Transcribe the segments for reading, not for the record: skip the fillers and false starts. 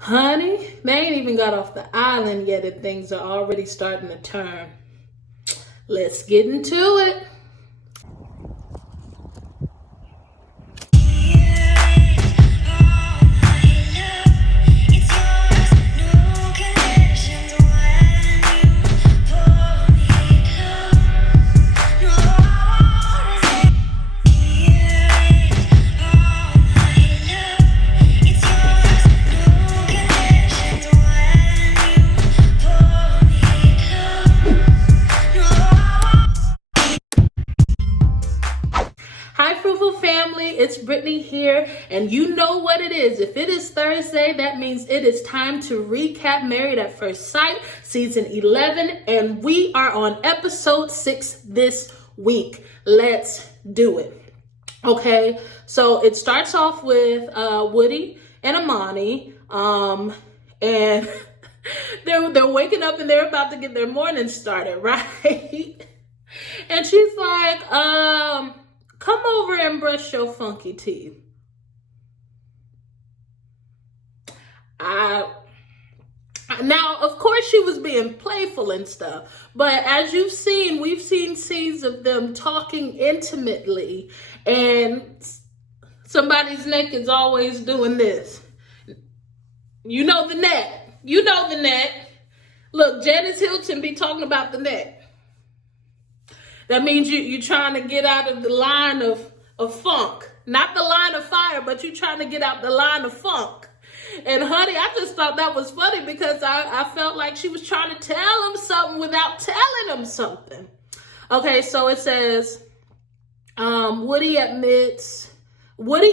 Honey, they ain't even got off the island yet and things are already starting to turn. Let's get into it. Hi, Fruitful Family. It's Brittany here, and you know what it is. If it is Thursday, that means it is time to recap Married at First Sight, Season 11, and we are on Episode 6 this week. Let's do it. Okay, so it starts off with Woody and Amani, and they're waking up and they're about to get their morning started, right? And she's like, come over and brush your funky teeth. Now, of course, she was being playful and stuff, but as you've seen, we've seen scenes of them talking intimately, and somebody's neck is always doing this. You know the neck. You know the neck. Look, Janice Hilton be talking about the neck. That means you're trying to get out of the line of funk. Not the line of fire, but you're trying to get out the line of funk. And honey, I just thought that was funny because I felt like she was trying to tell him something without telling him something. Okay, so it says, Woody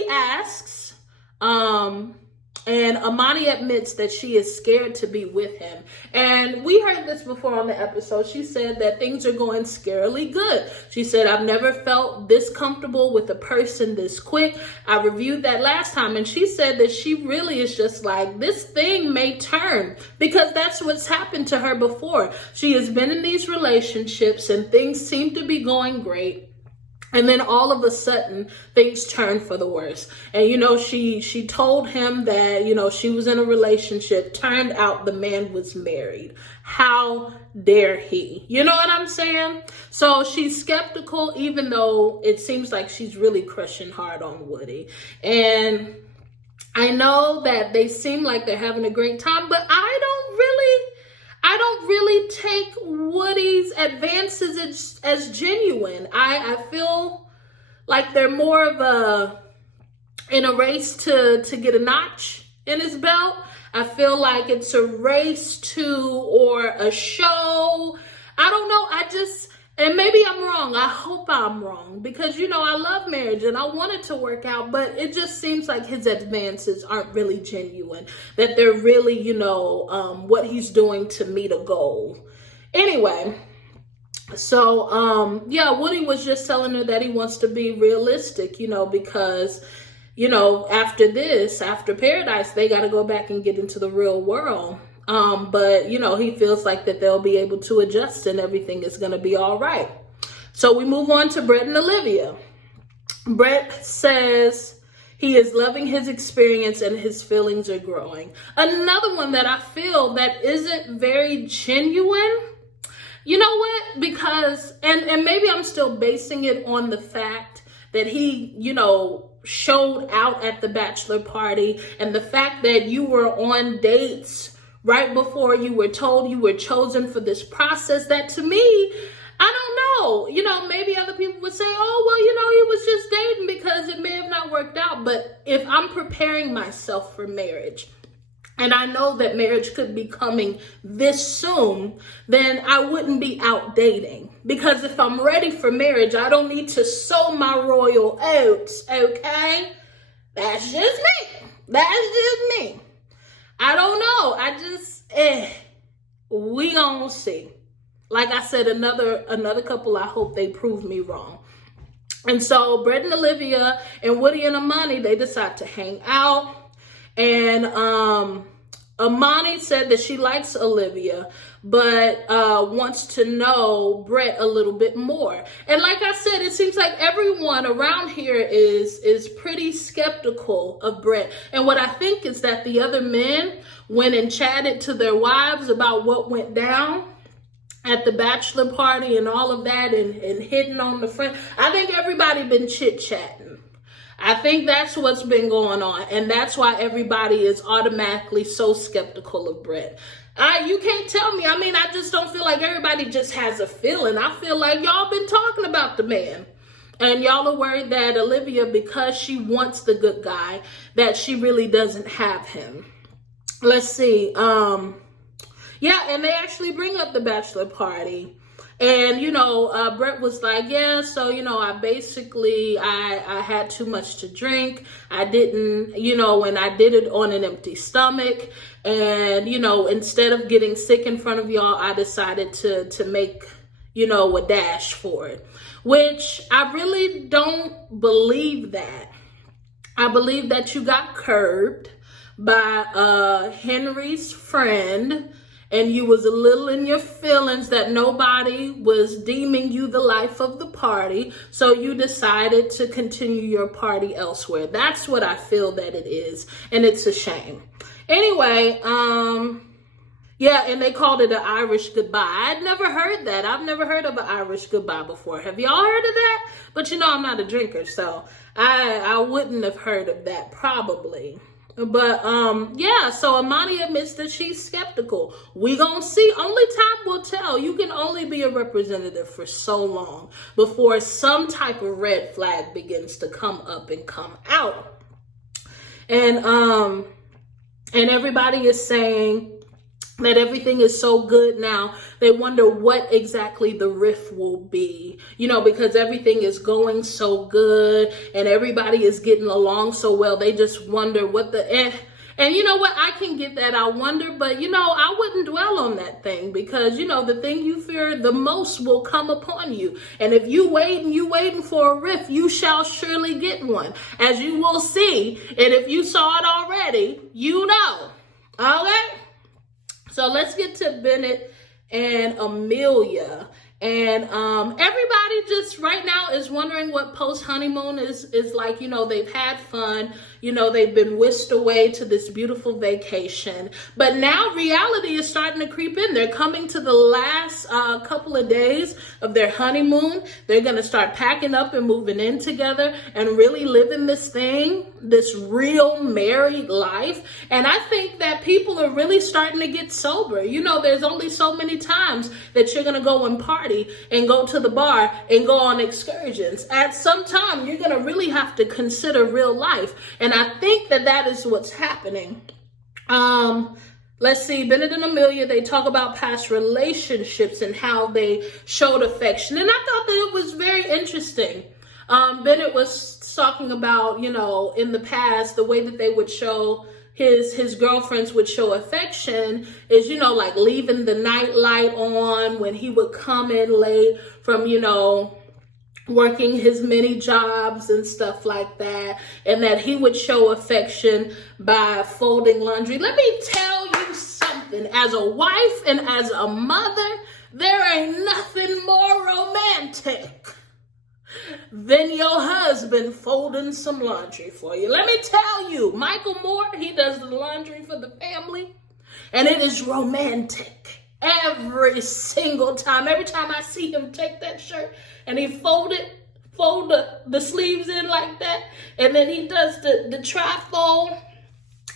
asks, and Amani admits that she is scared to be with him. And we heard this before on the episode. She said that things are going scarily good. She said, I've never felt this comfortable with a person this quick. I reviewed that last time. And she said that she really is just like, this thing may turn, because that's what's happened to her before. She has been in these relationships and things seem to be going great. And then all of a sudden, things turn for the worse. And, she told him that, she was in a relationship. Turned out the man was married. How dare he? You know what I'm saying? So she's skeptical, even though it seems like she's really crushing hard on Woody. And I know that they seem like they're having a great time, but I don't really take Woody's advances as genuine. I feel like they're more of in a race to get a notch in his belt. I feel like it's a race or a show. I don't know. And maybe I'm wrong. I hope I'm wrong because, I love marriage and I want it to work out, but it just seems like his advances aren't really genuine, that they're really, what he's doing to meet a goal. Anyway, so, Woody was just telling her that he wants to be realistic, because, after Paradise, they got to go back and get into the real world. But he feels like that they'll be able to adjust and everything is going to be all right. So we move on to BRET and Olivia. BRET says he is loving his experience and his feelings are growing. Another one that I feel that isn't very genuine. You know what? Because, and maybe I'm still basing it on the fact that he, showed out at the bachelor party and the fact that you were on dates right before you were told you were chosen for this process, that to me, I don't know. Maybe other people would say, oh, well, he was just dating because it may have not worked out. But if I'm preparing myself for marriage, and I know that marriage could be coming this soon, then I wouldn't be out dating. Because if I'm ready for marriage, I don't need to sow my royal oats, okay? That's just me. I don't know. We gonna see. Like I said, another couple, I hope they prove me wrong. And so BRET and Olivia and Woody and Amani, they decide to hang out. And Amani said that she likes Olivia, but wants to know BRET a little bit more. And like I said, it seems like everyone around here is pretty skeptical of BRET. And what I think is that the other men went and chatted to their wives about what went down at the bachelor party and all of that, and hitting on the friend. I think everybody been chit-chatting. I think that's what's been going on, and that's why everybody is automatically so skeptical of BRET. You can't tell me. I mean, I just don't feel like everybody just has a feeling. I feel like y'all been talking about the man. And y'all are worried that Olivia, because she wants the good guy, that she really doesn't have him. Let's see. Yeah, and they actually bring up the bachelor party. And, BRET was like, yeah, so, I had too much to drink. I didn't, and I did it on an empty stomach. And, instead of getting sick in front of y'all, I decided to make, a dash for it. Which I really don't believe that. I believe that you got curbed by Henry's friend, and you was a little in your feelings that nobody was deeming you the life of the party, so you decided to continue your party elsewhere. That's what I feel that it is, and it's a shame. Anyway, yeah, and they called it an Irish goodbye. I'd never heard that. I've never heard of an Irish goodbye before. Have y'all heard of that? But I'm not a drinker, so I wouldn't have heard of that probably. But, yeah, so Imani admits that she's skeptical. We gonna see. Only time will tell. You can only be a representative for so long before some type of red flag begins to come up and come out. And everybody is saying that everything is so good now, they wonder what exactly the rift will be, because everything is going so good and everybody is getting along so well. They just wonder what and you know what? I can get that. I wonder, but I wouldn't dwell on that thing, because the thing you fear the most will come upon you. And if you waiting for a rift, you shall surely get one, as you will see. And if you saw it already, okay? So let's get to Bennett and Amelia. And everybody just right now is wondering what post-honeymoon is like. They've had fun. They've been whisked away to this beautiful vacation. But now reality is starting to creep in. They're coming to the last couple of days of their honeymoon. They're going to start packing up and moving in together and really living this real married life. And I think that people are really starting to get sober. There's only so many times that you're going to go and party and go to the bar and go on excursions. At some time, you're going to really have to consider real life. And I think that is what's happening. Let's see, Bennett and Amelia, they talk about past relationships and how they showed affection. And I thought that it was very interesting. Bennett was talking about, in the past, the way that they would show his girlfriends would show affection is, like leaving the night light on when he would come in late from, working his many jobs and stuff like that, and that he would show affection by folding laundry. Let me tell you something. As a wife and as a mother, there ain't nothing more romantic than your husband folding some laundry for you. Let me tell you, Michael Moore, he does the laundry for the family, and it is romantic every single time. Every time I see him take that shirt and he fold the sleeves in like that, and then he does the trifold,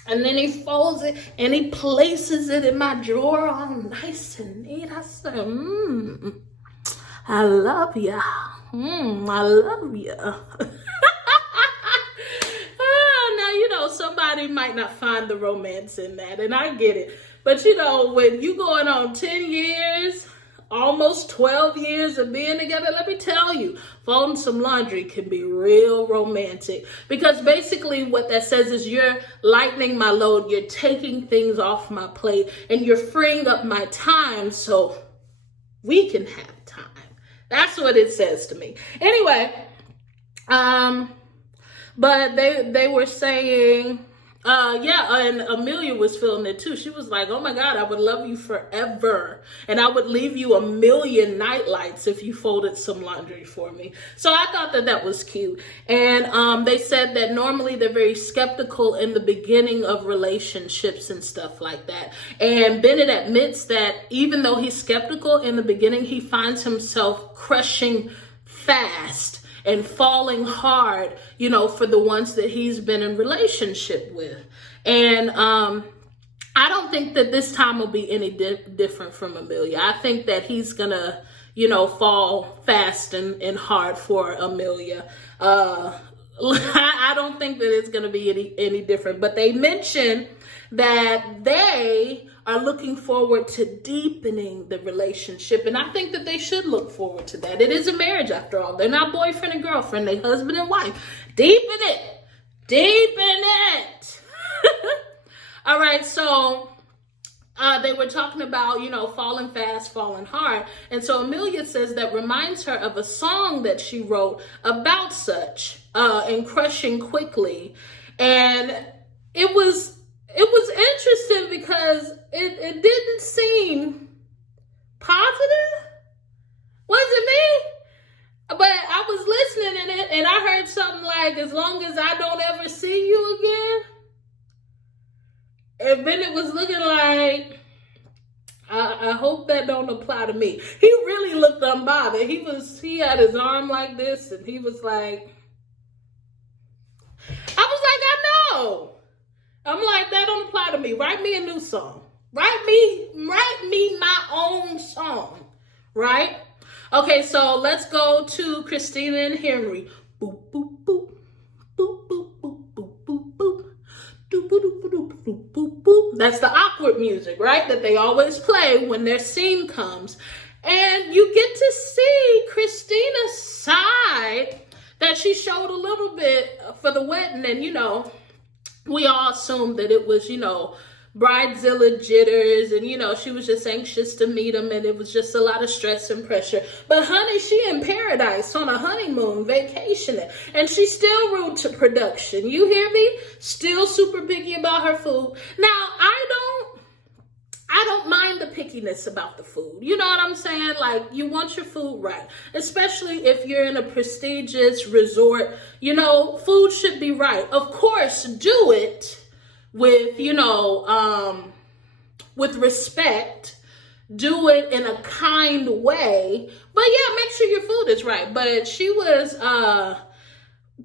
and then he folds it and he places it in my drawer all nice and neat. I said, I love ya. I love ya. Now, somebody might not find the romance in that, and I get it. But, when you going on 10 years, almost 12 years of being together, let me tell you, folding some laundry can be real romantic. Because basically what that says is you're lightening my load, you're taking things off my plate, and you're freeing up my time so we can have time. That's what it says to me. Anyway, but they were saying Yeah, and Amelia was feeling it too. She was like, oh my God, I would love you forever. And I would leave you a million nightlights if you folded some laundry for me. So I thought that that was cute. And they said that normally they're very skeptical in the beginning of relationships and stuff like that. And Bennett admits that even though he's skeptical in the beginning, he finds himself crushing fast and falling hard, you know, for the ones that he's been in relationship with. And I don't think that this time will be any different from Amelia. I think that he's gonna, you know, fall fast and hard for Amelia. I don't think that it's gonna be any different. But they mentioned that they are looking forward to deepening the relationship. And I think that they should look forward to that. It is a marriage after all. They're not boyfriend and girlfriend. They're husband and wife. Deepen it. Deepen it. All right. So they were talking about, you know, falling fast, falling hard. And so Amelia says that reminds her of a song that she wrote about such and crushing quickly. And it was interesting because it didn't seem positive. Was it me? But I was listening in it and I heard something like, as long as I don't ever see you again. And Bennett was looking like, I hope that don't apply to me. He really looked unbothered. He had his arm like this and he was like, I know. I'm like, that don't apply to me. Write me a new song. Write me my own song. Right? Okay, so let's go to Christina and Henry. Boop, boop, boop. Boop, boop, boop, boop, boop, boop. Doop, boop, doop, boop, boop, boop, boop. That's the awkward music, right? That they always play when their scene comes. And you get to see Christina's side that she showed a little bit for the wedding. And, you know, we all assumed that it was, you know, bridezilla jitters and, you know, she was just anxious to meet him and it was just a lot of stress and pressure. But honey, she in paradise on a honeymoon vacationing and she's still rude to production. You hear me? Still super picky about her food. Now, I don't mind the pickiness about the food. You know what I'm saying? Like, you want your food right. Especially if you're in a prestigious resort. You know, food should be right. Of course, do it with, you know, with respect. Do it in a kind way. But yeah, make sure your food is right. But she was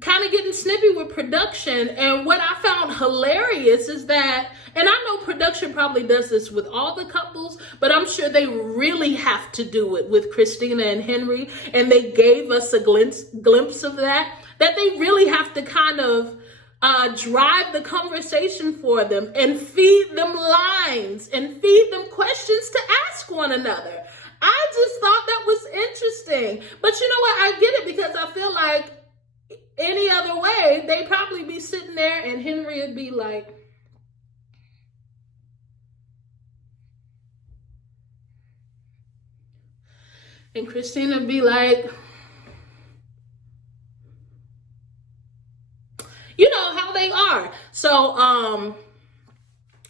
kind of getting snippy with production. And what I found hilarious is that, and I know production probably does this with all the couples, but I'm sure they really have to do it with Christina and Henry. And they gave us a glimpse of that they really have to kind of drive the conversation for them and feed them lines and feed them questions to ask one another. I just thought that was interesting. But you know what? I get it because I feel like any other way, they'd probably be sitting there and Henry would be like, and Christina would be like, you know how they are. So,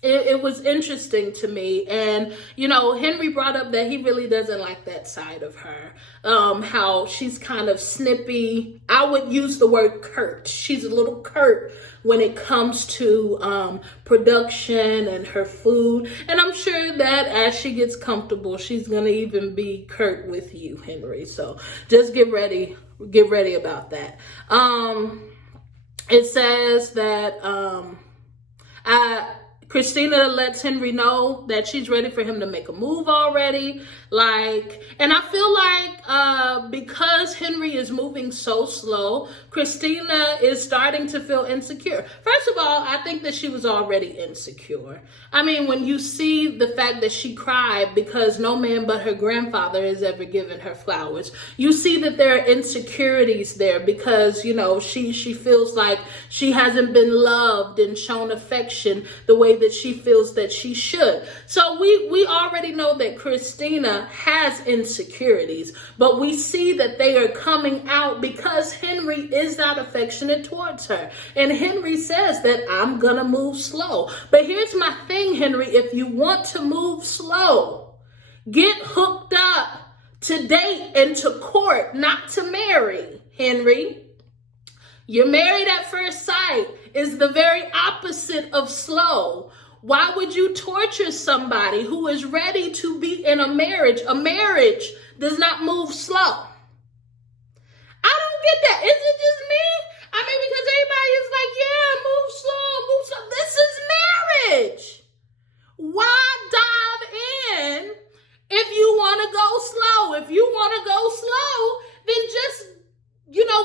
it was interesting to me. And, you know, Henry brought up that he really doesn't like that side of her. How she's kind of snippy. I would use the word curt. She's a little curt when it comes to production and her food. And I'm sure that as she gets comfortable, she's going to even be curt with you, Henry. So just get ready about that. It says that Christina lets Henry know that she's ready for him to make a move already. And I feel like because Henry is moving so slow, Christina is starting to feel insecure. First of all, I think that she was already insecure. I mean, when you see the fact that she cried because no man but her grandfather has ever given her flowers, you see that there are insecurities there because, you know, she feels like she hasn't been loved and shown affection the way way that she feels that she should. So we already know that Christina has insecurities, but we see that they are coming out because Henry is not affectionate towards her. And Henry says that I'm gonna move slow. But here's my thing, Henry, if you want to move slow, get hooked up to date and to court, not to marry, Henry. You're married at first sight is the very opposite of slow. Why would you torture somebody who is ready to be in a marriage? A marriage does not move slow. I don't get that. Is it just me? I mean, because everybody is like, yeah, move slow, move slow. This is marriage. Why dive in if you want to go slow? If you want to go slow, then just,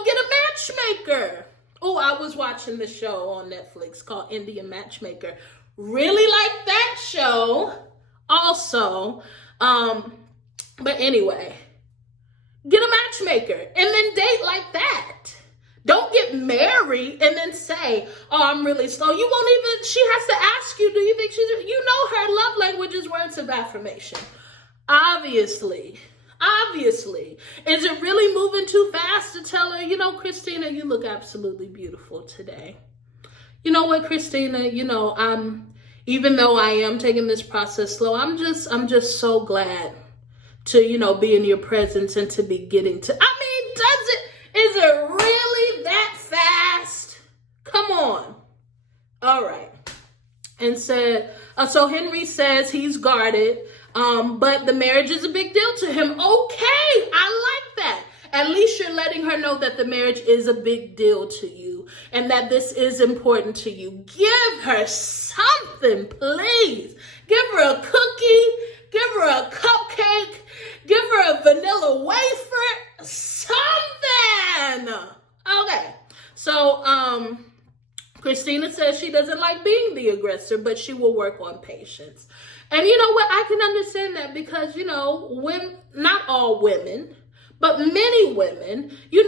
get a matchmaker. Oh, I was watching the show on Netflix called Indian Matchmaker. Really like that show also. But anyway, get a matchmaker and then date like that. Don't get married and then say, oh, I'm really slow. You won't even, she has to ask you, do you think her love language is words of affirmation. Obviously. Is it really moving too fast to tell her, Christina, you look absolutely beautiful today. You know what, Christina, even though I am taking this process slow, I'm just so glad to, be in your presence and to be getting to, is it really that fast? Come on. All right. And said, so Henry says he's guarded, but the marriage is a big deal to him. Okay, I like that. At least you're letting her know that the marriage is a big deal to you and that this is important to you. Give her something, please. Give her a cookie, give her a cupcake, give her a vanilla wafer, something. Okay, so Christina says she doesn't like being the aggressor, but she will work on patience. And you know what? I can understand that because, when not all women, but many women, they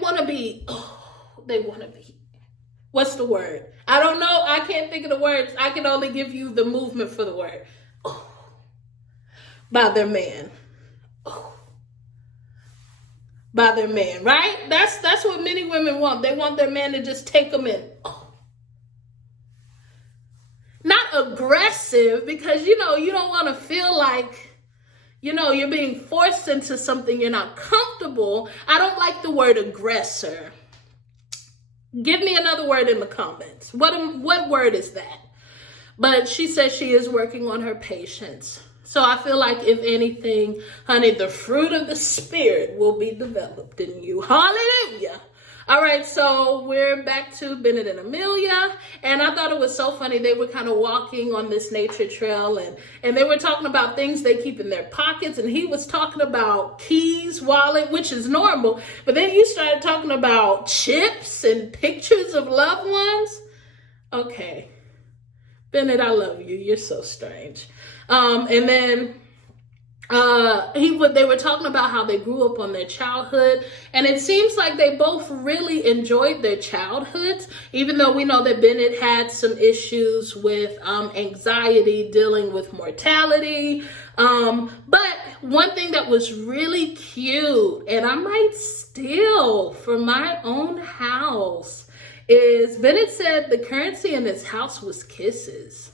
want to be, what's the word? I don't know. I can't think of the words. I can only give you the movement for the word. By their man. By their man, right? That's what many women want. They want their man to just take them in. Not aggressive, because, you don't want to feel like, you're being forced into something you're not comfortable. I don't like the word aggressor. Give me another word in the comments. What word is that? But she says she is working on her patience. So I feel like, if anything, honey, the fruit of the Spirit will be developed in you. Hallelujah. All right, so we're back to Bennett and Amelia, and I thought it was so funny. They were kind of walking on this nature trail, and they were talking about things they keep in their pockets, and he was talking about keys, wallet, which is normal, but then you started talking about chips and pictures of loved ones. Okay, Bennett, I love you. You're so strange. And then they were talking about how they grew up on their childhood, and it seems like they both really enjoyed their childhoods, even though we know that Bennett had some issues with anxiety, dealing with mortality. But one thing that was really cute, and I might steal from my own house, is Bennett said the currency in his house was kisses.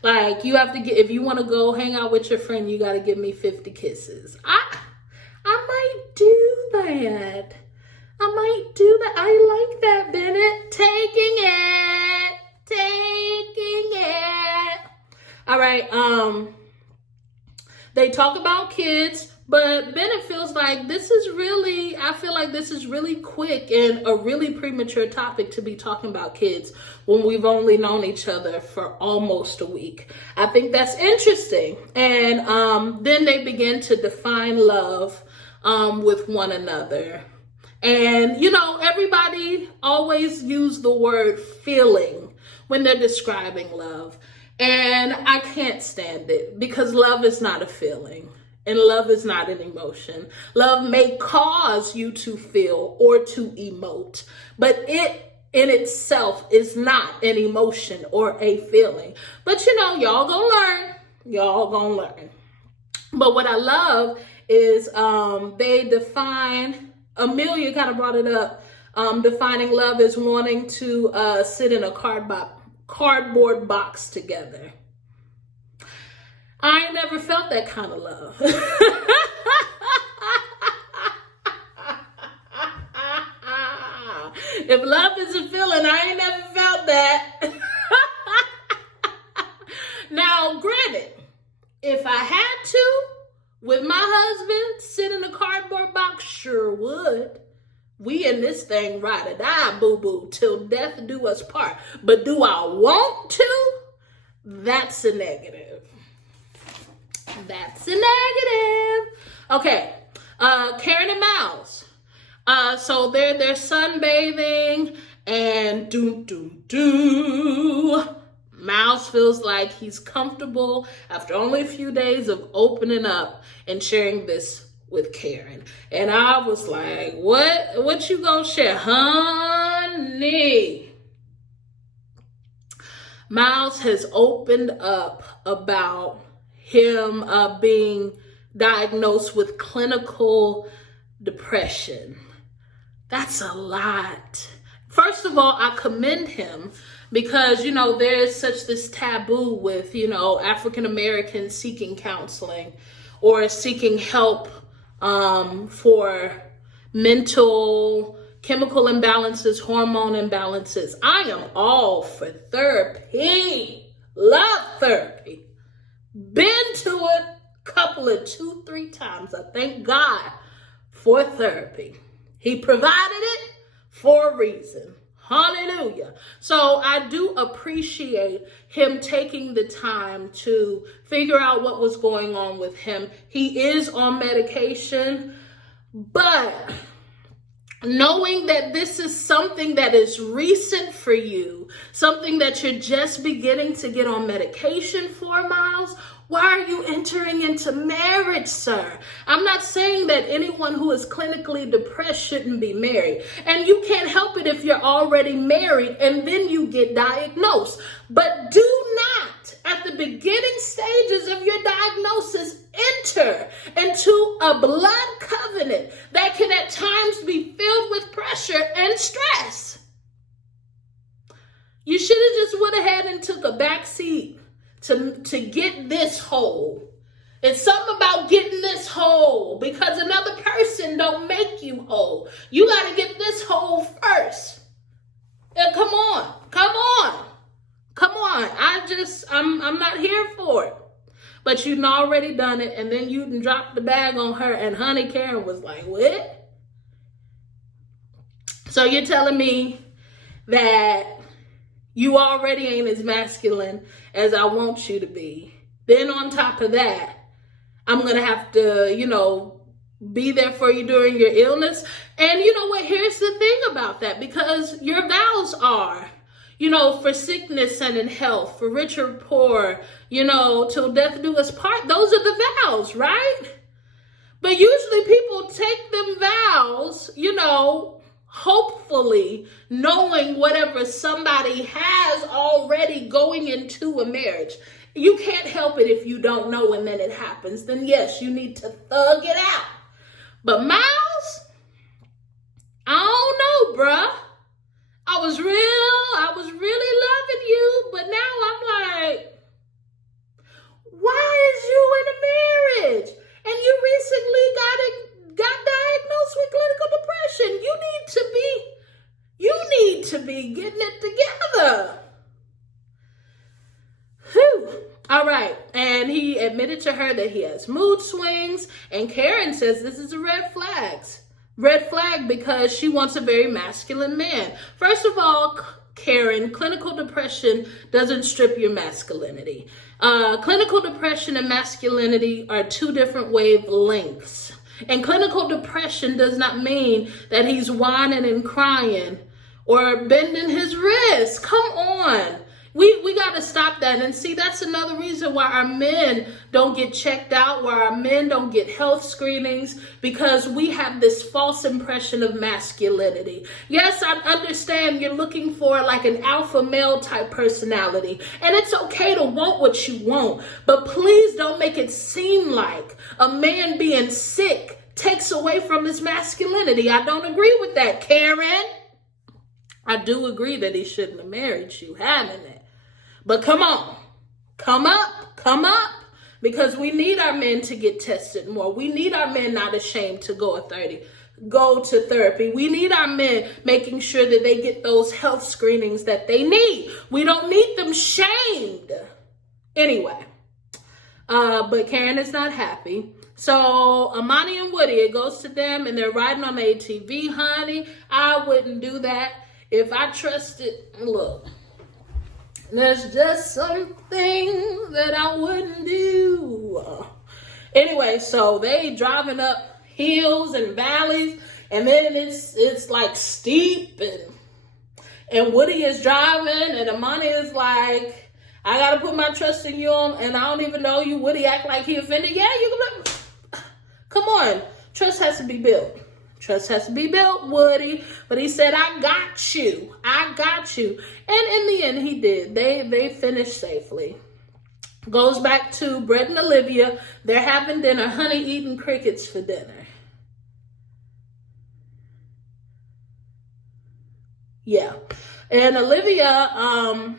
Like, you have to get, if you want to go hang out with your friend, you got to give me 50 kisses. I might do that. I like that, Bennett. Taking it. All right. They talk about kids, but Bennett feels like I feel like this is really quick and a really premature topic to be talking about kids when we've only known each other for almost a week. I think that's interesting. And then they begin to define love with one another. And, everybody always use the word feeling when they're describing love. And I can't stand it, because love is not a feeling. And love is not an emotion. Love may cause you to feel or to emote, but it in itself is not an emotion or a feeling. But y'all gonna learn. Y'all gonna learn. But what I love is they define, Amelia kind of brought it up, defining love as wanting to sit in a cardboard box together. I ain't never felt that kind of love. If love is a feeling, I ain't never felt that. Now, granted, if I had to, with my husband, sit in a cardboard box, sure would. We in this thing ride or die, boo-boo, till death do us part. But do I want to? That's a negative. That's a negative. Okay, Karen and Miles. So they're sunbathing, and Miles feels like he's comfortable after only a few days of opening up and sharing this with Karen. And I was like, what you gonna share, honey? Miles has opened up about him being diagnosed with clinical depression. That's a lot. First of all, I commend him because, there's such this taboo with, African Americans seeking counseling or seeking help for mental, chemical imbalances, hormone imbalances. I am all for therapy. Love therapy. Been to it a couple of 2-3 times. I thank God for therapy. He provided it for a reason. Hallelujah. So I do appreciate him taking the time to figure out what was going on with him. He is on medication, but knowing that this is something that is recent for you, something that you're just beginning to get on medication for, Miles, why are you entering into marriage, sir? I'm not saying that anyone who is clinically depressed shouldn't be married. And you can't help it if you're already married and then you get diagnosed. But do not, at the beginning stages of your diagnosis, enter into a blood covenant that can at times be filled with pressure and stress. You should have just went ahead and took a back seat to get this whole. It's something about getting this whole because another person don't make you whole. You got to get this whole first. Yeah, come on. I'm not here for it. But you'd already done it, and then you dropped the bag on her, and honey Karen was like, what? So you're telling me that you already ain't as masculine as I want you to be. Then on top of that, I'm going to have to, be there for you during your illness. And you know what? Here's the thing about that, because your vows are, for sickness and in health, for rich or poor, till death do us part. Those are the vows, right? But usually people take them vows, hopefully knowing whatever somebody has already going into a marriage. You can't help it if you don't know and then it happens. Then yes, you need to thug it out. But Miles, I don't know, bruh. I was really loving you, but now I'm like, why is you in a marriage? And you recently got diagnosed with clinical depression. You need to be getting it together. Whew. All right. And he admitted to her that he has mood swings. And Karen says this is a red flag. Red flag because she wants a very masculine man. First of all, Karen, clinical depression doesn't strip your masculinity. Clinical depression and masculinity are two different wavelengths. And clinical depression does not mean that he's whining and crying or bending his wrist. Come on. We got to stop that. And see, that's another reason why our men don't get checked out, why our men don't get health screenings, because we have this false impression of masculinity. Yes, I understand you're looking for like an alpha male type personality, and it's okay to want what you want, but please don't make it seem like a man being sick takes away from his masculinity. I don't agree with that, Karen. I do agree that he shouldn't have married you, haven't it? But come on, come up, because we need our men to get tested more. We need our men not ashamed to go to therapy. We need our men making sure that they get those health screenings that they need. We don't need them shamed. Anyway, but Karen is not happy. So Amani and Woody, it goes to them, and they're riding on the ATV, honey. I wouldn't do that if I trusted. Look. There's just some things that I wouldn't do. Anyway, so they driving up hills and valleys, and then it's like steep, and Woody is driving, and Amani is like, I gotta put my trust in you, and I don't even know you. Woody act like he offended. Yeah, you can. Come on, trust has to be built. Trust has to be built, Woody. But he said, I got you. I got you. And in the end, he did. They finished safely. Goes back to Brett and Olivia. They're having dinner. Honey eating crickets for dinner. Yeah. And Olivia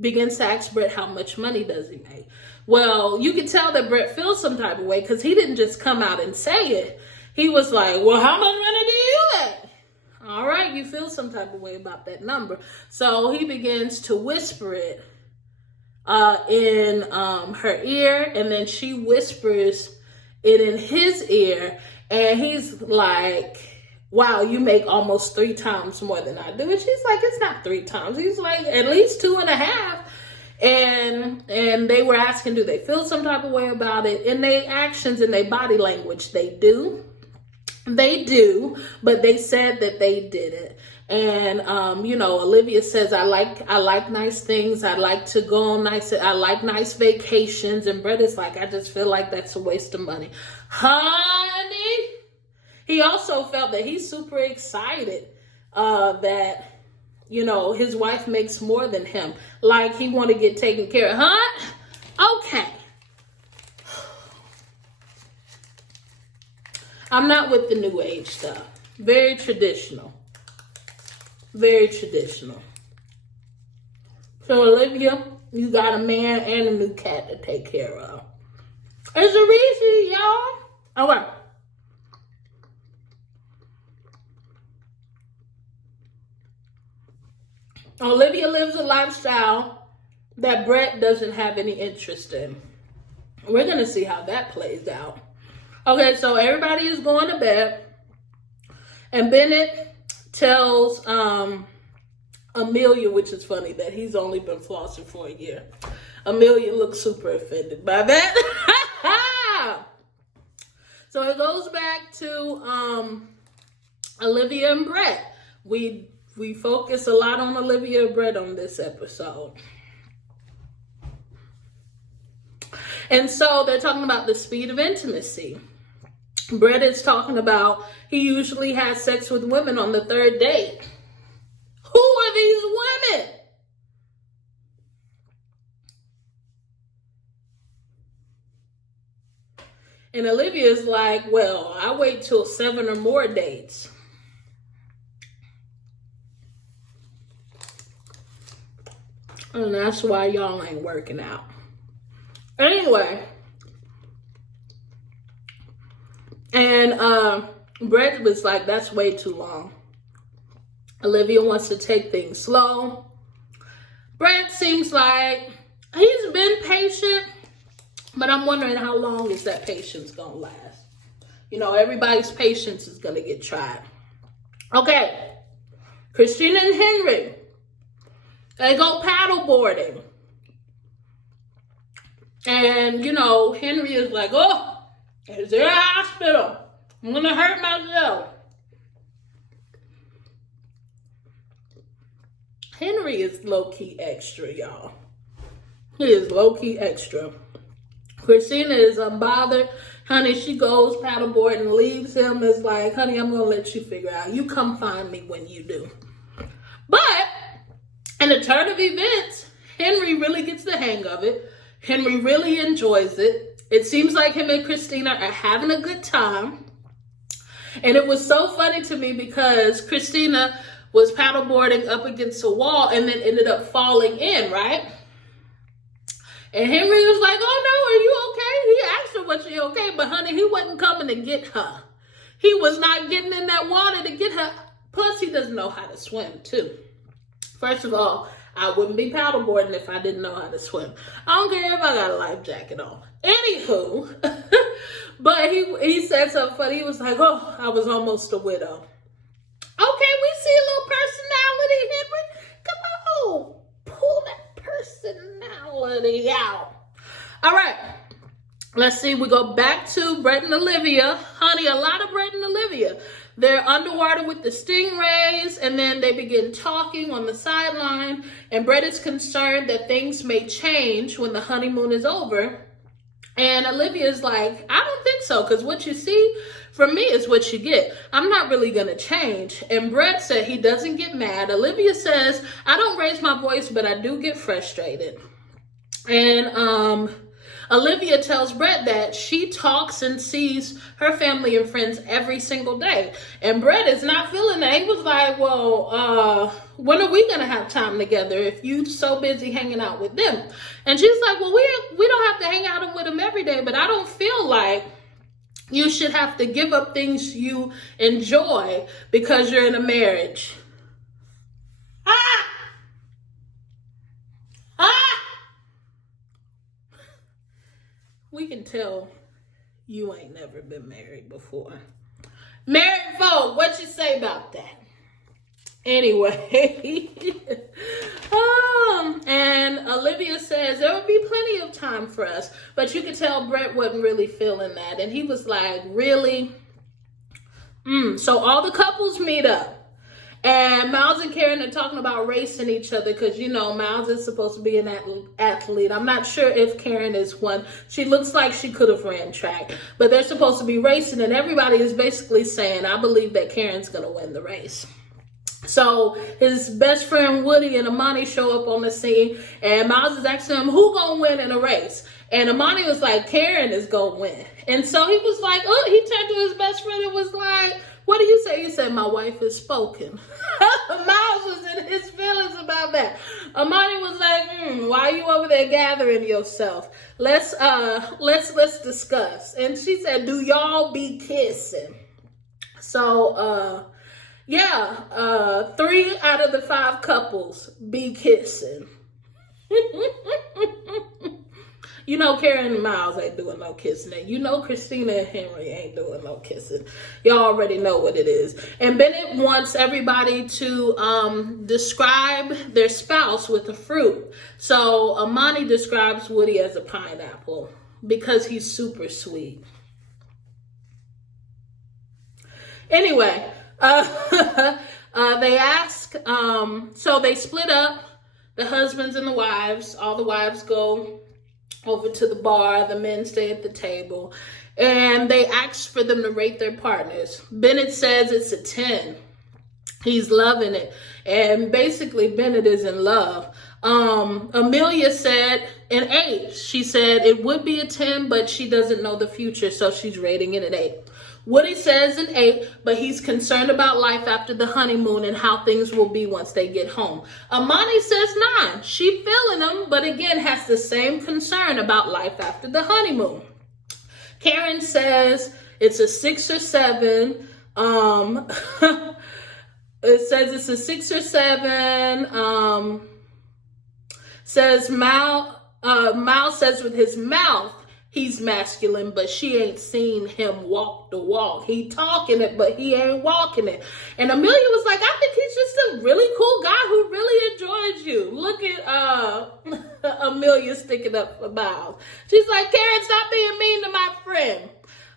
begins to ask Brett how much money does he make. Well, you can tell that Brett feels some type of way because he didn't just come out and say it. He was like, well, how much money do you make? All right, you feel some type of way about that number. So he begins to whisper it in her ear, and then she whispers it in his ear, and he's like, wow, you make almost 3 times more than I do. And she's like, it's not 3 times. He's like, at least 2.5. And they were asking, do they feel some type of way about it? In their actions and their body language, they do. They do, but they said that they did it. And Olivia says, I like nice things. I like to go on I like nice vacations. And Brett is like, I just feel like that's a waste of money. Honey, he also felt that he's super excited that, his wife makes more than him. Like he want to get taken care of. Huh? Okay. I'm not with the new age stuff. Very traditional. Very traditional. So Olivia, you got a man and a new cat to take care of. It's a reason, y'all. All right. Olivia lives a lifestyle that Brett doesn't have any interest in. We're going to see how that plays out. Okay, so everybody is going to bed, and Bennett tells Amelia, which is funny that he's only been flossing for a year. Amelia looks super offended by that. So it goes back to Olivia and Brett. We focus a lot on Olivia and Brett on this episode. And so they're talking about the speed of intimacy. Brett is talking about he usually has sex with women on the 3rd date. Who are these women? And Olivia's like, well, I wait till 7 or more dates. And that's why y'all ain't working out. Anyway. And Brett was like, that's way too long. Olivia wants to take things slow. Brett seems like he's been patient, but I'm wondering how long is that patience going to last? Everybody's patience is going to get tried. Okay. Christina and Henry, they go paddle boarding. And, Henry is like, oh, is there a hospital? I'm going to hurt myself. Henry is low-key extra, y'all. He is low-key extra. Christina is unbothered. Honey, she goes paddleboard and leaves him. It's like, honey, I'm going to let you figure out. You come find me when you do. But in the turn of events, Henry really gets the hang of it. Henry really enjoys it. It seems like him and Christina are having a good time. And it was so funny to me because Christina was paddleboarding up against a wall and then ended up falling in, right? And Henry was like, oh no, are you okay? He asked her, was she okay? But honey, he wasn't coming to get her. He was not getting in that water to get her. Plus, he doesn't know how to swim too. First of all, I wouldn't be paddleboarding if I didn't know how to swim. I don't care if I got a life jacket on. Anywho, but he said something funny. He was like, oh, I was almost a widow. Okay, we see a little personality, Henry. Come on, pull that personality out. All right, let's see. We go back to BRET and Olivia. Honey, a lot of BRET and Olivia. They're underwater with the stingrays, and then they begin talking on the sideline, and BRET is concerned that things may change when the honeymoon is over. And Olivia's like, I don't think so, because what you see from me is what you get. I'm not really going to change. And BRET said he doesn't get mad. Olivia says, I don't raise my voice, but I do get frustrated. And Olivia tells BRET that she talks and sees her family and friends every single day. And BRET is not feeling that. He was like, well, when are we going to have time together if you're so busy hanging out with them? And she's like, well, we don't have to hang out with them every day, but I don't feel like you should have to give up things you enjoy because you're in a marriage. We can tell you ain't never been married before. Married folk, what you say about that? Anyway, and Olivia says there will be plenty of time for us, but you could tell BRET wasn't really feeling that. And he was like, really? So all the couples meet up. And Miles and Karen are talking about racing each other because, you know, Miles is supposed to be an athlete. I'm not sure if Karen is one. She looks like she could have ran track. But they're supposed to be racing, and everybody is basically saying, I believe that Karen's going to win the race. So his best friend Woody and Amani show up on the scene, and Miles is asking him, who going to win in a race? And Amani was like, Karen is going to win. And so he was like, oh, he turned to his best friend and was like, what do you say? He said, my wife has spoken. Miles was in his feelings about that. Amani was like, why are you over there gathering yourself? Let's discuss. And she said, do y'all be kissing? So, 3 out of the 5 couples be kissing. You know Karen and Miles ain't doing no kissing. And you know Christina and Henry ain't doing no kissing. Y'all already know what it is. And Bennett wants everybody to describe their spouse with a fruit. So Amani describes Woody as a pineapple because he's super sweet. Anyway, they ask, so they split up, the husbands and the wives. All the wives go over to the bar, the men stay at the table, and they ask for them to rate their partners. Bennett says it's a 10. He's loving it. And basically Bennett is in love. Amelia said an 8. She said it would be a 10, but she doesn't know the future, so she's rating it an 8. Woody says an 8, but he's concerned about life after the honeymoon and how things will be once they get home. Amani says 9. She feeling him, but again has the same concern about life after the honeymoon. Karen says it's a 6 or 7. It says it's a 6 or 7. Says Mal says with his mouth, he's masculine, but she ain't seen him walk the walk. He talking it, but he ain't walking it. And Amelia was like, I think he's just a really cool guy who really enjoys you. Look at Amelia sticking up for Miles. She's like, Karen, stop being mean to my friend.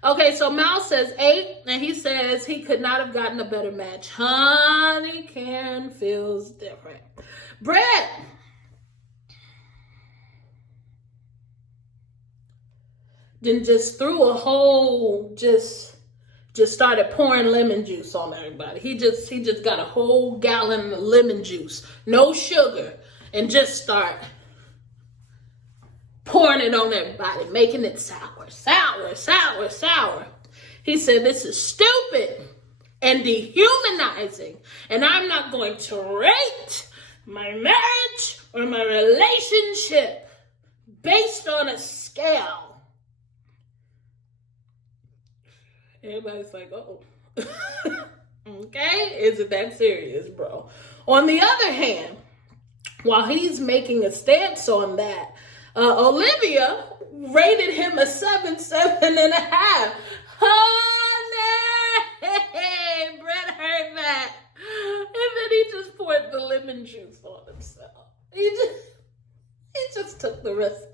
Okay, so Miles says 8, and he says he could not have gotten a better match. Honey, Karen feels different. BRET then just threw a whole, just started pouring lemon juice on everybody. He just got a whole gallon of lemon juice, no sugar, and just start pouring it on everybody, making it sour. He said, this is stupid and dehumanizing, and I'm not going to rate my marriage or my relationship based on a scale. Everybody's like, oh, okay, is it that serious, bro? On the other hand, while he's making a stance on that, Olivia rated him a 7.5. Honey, BRET heard that. And then he just poured the lemon juice on himself. He just took the rest of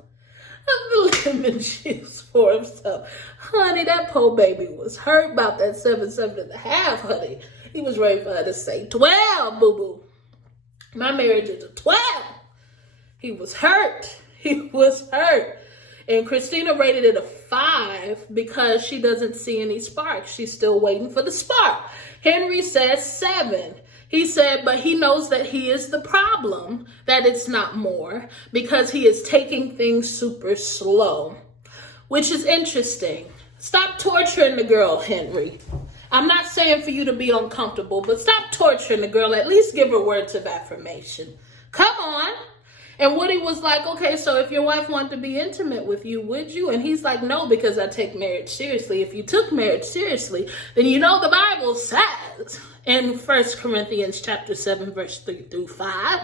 the lemon juice for himself. Honey, that poor baby was hurt about that 7.5, honey. He was ready for her to say 12, boo-boo. My marriage is a 12. He was hurt. And Christina rated it a 5 because she doesn't see any spark. She's still waiting for the spark. Henry says 7. He said, but he knows that he is the problem, that it's not more, because he is taking things super slow, which is interesting. Stop torturing the girl, Henry. I'm not saying for you to be uncomfortable, but stop torturing the girl. At least give her words of affirmation. Come on. And Woody was like, okay, so if your wife wanted to be intimate with you, would you? And he's like, no, because I take marriage seriously. If you took marriage seriously, then you know the Bible says in 1 Corinthians chapter 7, verse 3 through 5,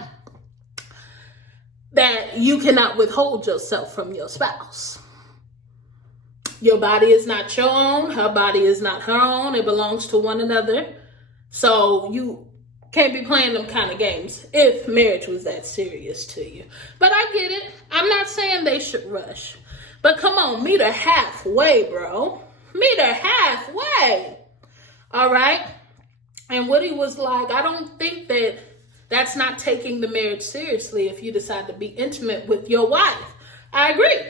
that you cannot withhold yourself from your spouse. Your body is not your own. Her body is not her own. It belongs to one another. So you can't be playing them kind of games if marriage was that serious to you. But I get it. I'm not saying they should rush. But come on, meet her halfway, bro. Meet her halfway. All right? And Woody was like, I don't think that's not taking the marriage seriously if you decide to be intimate with your wife. I agree.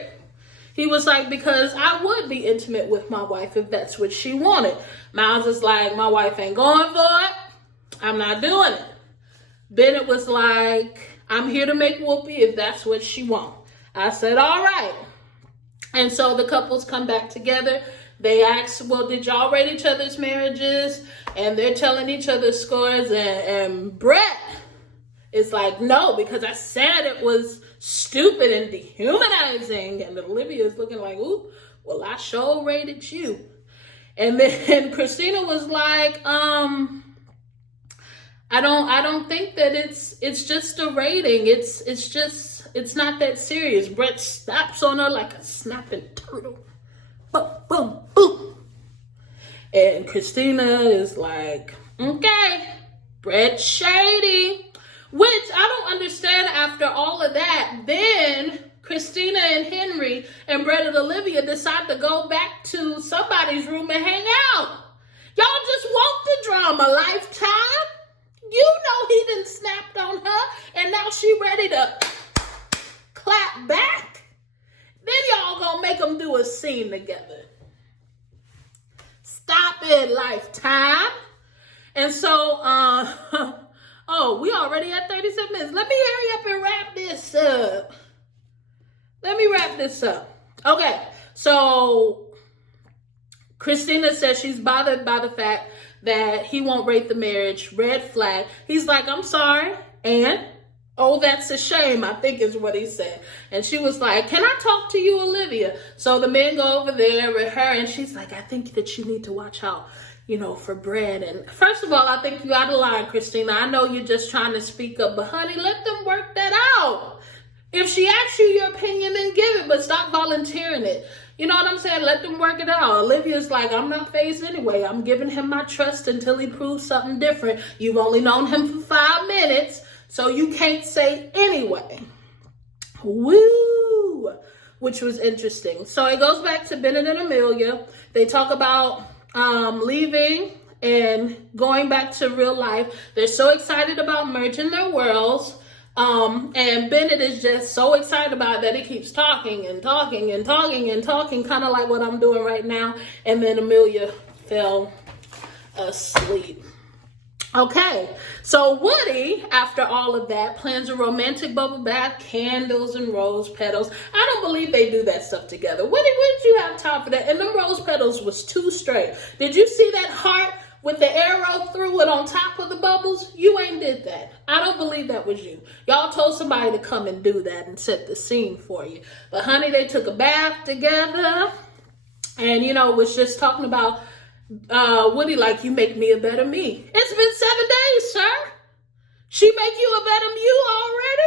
He was like, because I would be intimate with my wife if that's what she wanted. Miles is like, my wife ain't going for it. I'm not doing it. Bennett was like, I'm here to make Whoopi if that's what she wants. I said, all right. And so the couples come back together. They ask, well, did y'all rate each other's marriages? And they're telling each other scores. And BRET is like, no, because I said it was stupid and dehumanizing. And Olivia's looking like, ooh, well, I sure rated you. And then Christina was like, I don't think that it's just a rating. It's not that serious. BRET snaps on her like a snapping turtle. Boom, boom, boom. And Christina is like, okay, BRET shady. Which I don't understand after all of that. Then Christina and Henry and BRET and Olivia decide to go back to somebody's room and hang out. Y'all just want the drama, Lifetime. You know he done snapped on her, and now she ready to clap back. Then y'all gonna make them do a scene together. Stop it, Lifetime. And so, oh, we already at 37 minutes. Let me hurry up and wrap this up. Okay, so Christina says she's bothered by the fact that he won't rate the marriage. Red flag. He's like, I'm sorry. And, oh, that's a shame, I think is what he said. And she was like, can I talk to you, Olivia? So the men go over there with her, and she's like, I think that you need to watch out, for BRET. And first of all, I think you out of line, Christina. I know you're just trying to speak up, but honey, let them work that out. If she asks you your opinion, then give it, but stop volunteering it. You know what I'm saying? Let them work it out. Olivia's like, I'm not phased anyway. I'm giving him my trust until he proves something different. You've only known him for 5 minutes, so you can't say anyway. Woo! Which was interesting. So it goes back to Bennett and Amelia. They talk about leaving and going back to real life. They're so excited about merging their worlds. And Bennett is just so excited about it that he keeps talking and talking and talking and talking, kind of like what I'm doing right now. And then Amelia fell asleep. Okay, so Woody, after all of that, plans a romantic bubble bath, candles and rose petals. I don't believe they do that stuff together. Woody, when did you have time for that? And the rose petals was too straight. Did you see that heart with the arrow through it on top of the bubbles? You ain't did that. I don't believe that was you. Y'all told somebody to come and do that and set the scene for you. But honey, they took a bath together and, you know, was just talking about Woody, like, you make me a better me. It's been 7 days, sir. She make you a better you already?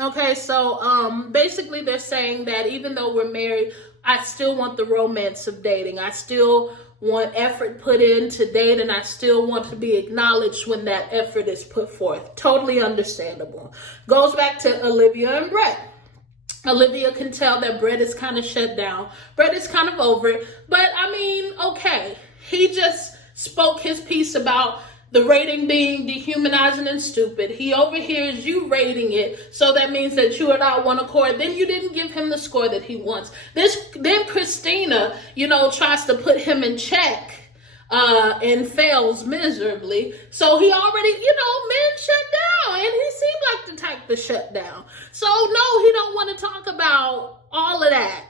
Okay, so basically they're saying that even though we're married, I still want the romance of dating. I still want effort put in to date, and I still want to be acknowledged when that effort is put forth. Totally understandable. Goes back to Olivia and Brett. Olivia can tell that Brett is kind of shut down. Brett is kind of over it. But, I mean, okay. He just spoke his piece about the rating being dehumanizing and stupid. He overhears you rating it, so that means that you are not one accord. Then you didn't give him the score that he wants. Then Christina, you know, tries to put him in check and fails miserably. So he already, you know, men shut down, and he seemed like the type to shut down. So no, he don't want to talk about all of that.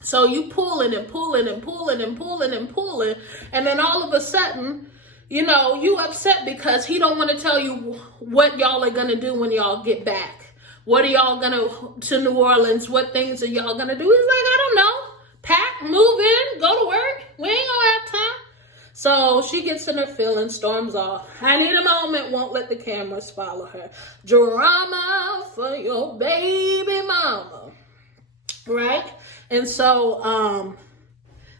So you pulling and pulling and pulling and pulling and pulling, and then all of a sudden, you know, you upset because he don't want to tell you what y'all are going to do when y'all get back. What are y'all going to New Orleans? What things are y'all going to do? He's like, I don't know. Pack, move in, go to work. We ain't going to have time. So she gets in her feelings, storms off. I need a moment, won't let the cameras follow her. Drama for your baby mama. Right? And so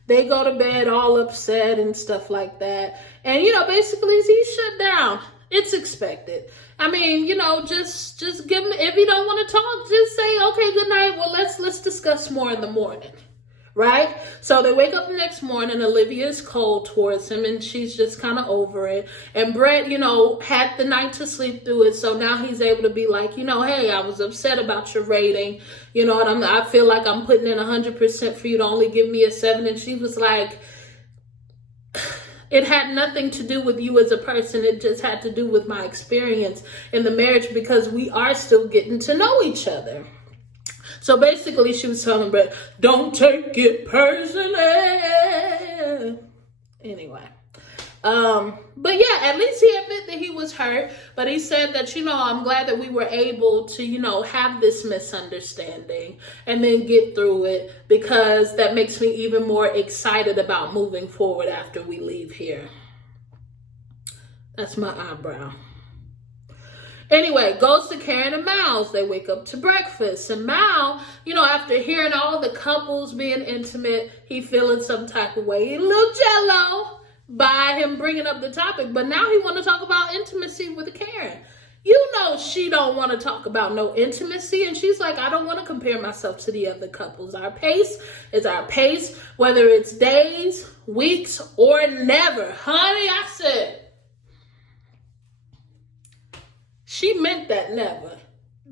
they go to bed all upset and stuff like that. And, you know, basically he's shut down. It's expected. I mean, you know, just give him, if you don't want to talk, just say, okay, good night. Well, let's discuss more in the morning. Right? So they wake up the next morning. Olivia is cold towards him, and she's just kind of over it. And Brett, you know, had the night to sleep through it. So now he's able to be like, you know, hey, I was upset about your rating. You know what I feel like I'm putting in 100% for you to only give me a 7. And she was like, it had nothing to do with you as a person. It just had to do with my experience in the marriage, because we are still getting to know each other. So basically she was telling Brett, don't take it personally. Anyway. But yeah, at least he admitted that he was hurt. But he said that, you know, I'm glad that we were able to, you know, have this misunderstanding and then get through it, because that makes me even more excited about moving forward after we leave here. That's my eyebrow. Anyway, goes to Karen and Miles. They wake up to breakfast. And Mal, you know, after hearing all the couples being intimate, he feeling some type of way. He a little jello by him bringing up the topic. But now he want to talk about intimacy with Karen. You know she don't want to talk about no intimacy. And she's like, I don't want to compare myself to the other couples. Our pace is our pace, whether it's days, weeks, or never. Honey, I said, she meant that never.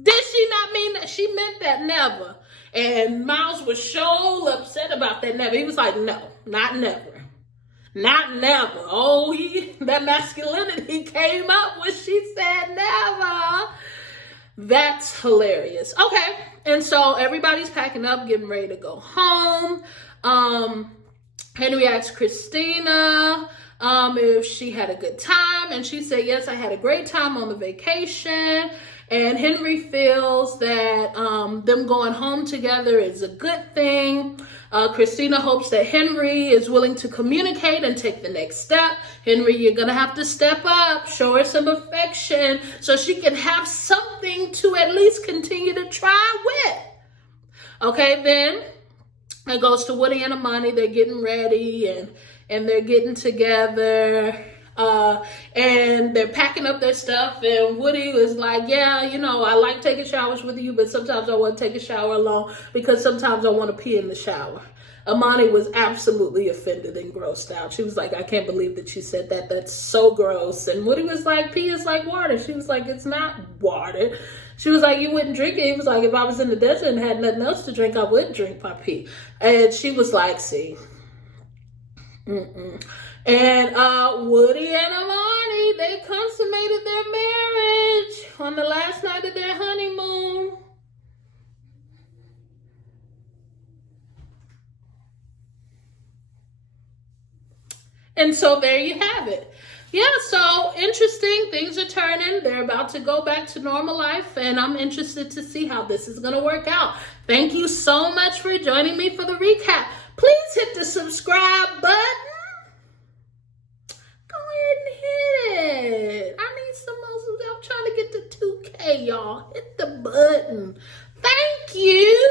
Did she not mean that? She meant that never. And Miles was so upset about that never. He was like, no, not never. Not never. Oh, that masculinity came up when she said never. That's hilarious. Okay. And so everybody's packing up, getting ready to go home. Henry asked Christina if she had a good time, and she said, yes, I had a great time on the vacation. And Henry feels that them going home together is a good thing. Christina hopes that Henry is willing to communicate and take the next step. Henry, you're going to have to step up, show her some affection so she can have something to at least continue to try with. Okay, then it goes to Woody and Amani. They're getting ready and they're getting together. And they're packing up their stuff, and Woody was like, yeah, you know, I like taking showers with you, but sometimes I want to take a shower alone because sometimes I want to pee in the shower. Amani was absolutely offended and grossed out. She was like, I can't believe that you said that. That's so gross. And Woody was like, pee is like water. She was like, it's not water. She was like, you wouldn't drink it. He was like, if I was in the desert and had nothing else to drink, I would drink my pee. And she was like, see. And Woody and Amani, they consummated their marriage on the last night of their honeymoon. And so there you have it. Yeah, so interesting. Things are turning. They're about to go back to normal life, and I'm interested to see how this is going to work out. Thank you so much for joining me for the recap. Please hit the subscribe button. Go ahead and hit it. I need some more. I'm trying to get to 2K, y'all. Hit the button. Thank you.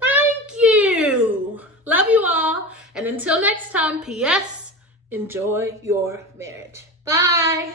Thank you. Love you all. And until next time, P.S. Enjoy your marriage. Bye.